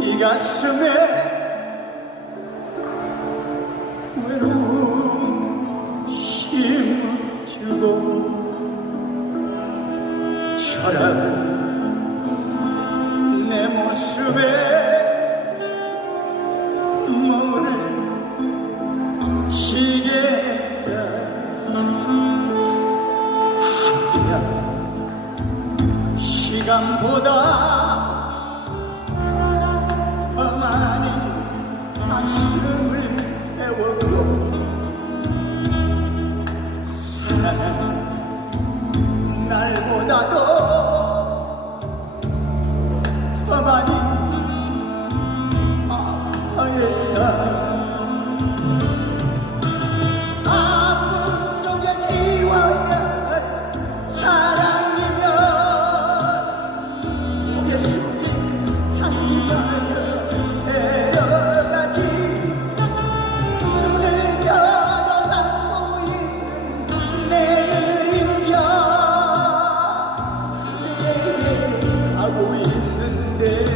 이 가슴에 외로운 힘을 주고 철학은 내 모습에 몸을 시겠다 함께한 시간보다 拜拜。day.